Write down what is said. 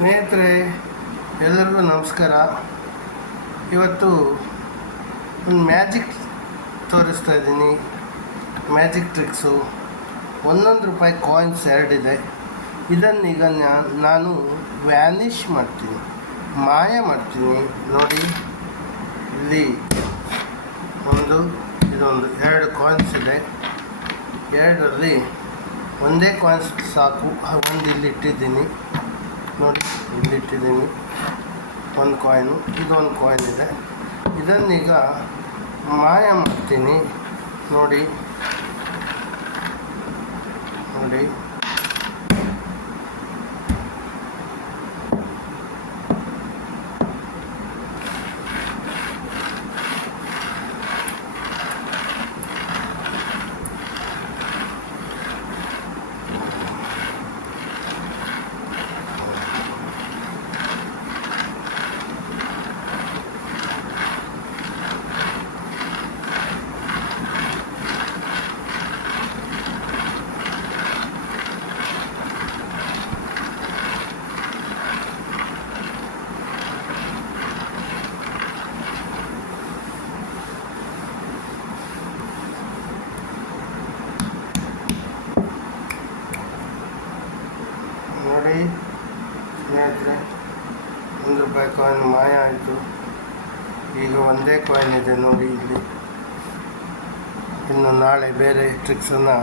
ಸ್ನೇಹಿತರೆ, ಎಲ್ಲರಿಗೂ ನಮಸ್ಕಾರ. ಇವತ್ತು ಒಂದು ಮ್ಯಾಜಿಕ್ ತೋರಿಸ್ತಾ ಇದ್ದೀನಿ. Magic tricks. ₹1 ಕಾಯಿನ್ಸ್ ಎರಡಿದೆ. ಇದನ್ನೀಗ ನಾನು ವ್ಯಾನಿಷ್ ಮಾಡ್ತೀನಿ, ಮಾಯ ಮಾಡ್ತೀನಿ. ನೋಡಿ, ಇಲ್ಲಿ ಇದೊಂದು 2 ಕಾಯಿನ್ಸ್ ಇದೆ. 2ರಲ್ಲಿ ಒಂದೇ ಕಾಯಿನ್ಸ್ ಸಾಕು. ಒಂದು ಇಲ್ಲಿ ಇಟ್ಟಿದ್ದೀನಿ ನೋಡಿ, ಇಲ್ಲಿಟ್ಟಿದ್ದೀನಿ ಒಂದು ಕಾಯಿನು. ಇದೊಂದು ಕಾಯಿನ್ ಇದೆ. ಇದನ್ನೀಗ ಮಾಯ ಮಾಡ್ತೀನಿ. ನೋಡಿ ನೋಡಿ ಸ್ನೇಹಿತರೆ, ₹1 ಕಾಯಿನ್ ಮಾಯ ಆಯಿತು. ಈಗ ಒಂದೇ ಕಾಯಿನ್ ಇದೆ ನೋಡಿ ಇಲ್ಲಿ. ಇನ್ನು ನಾಳೆ ಬೇರೆ ಟ್ರಿಕ್ಸನ್ನು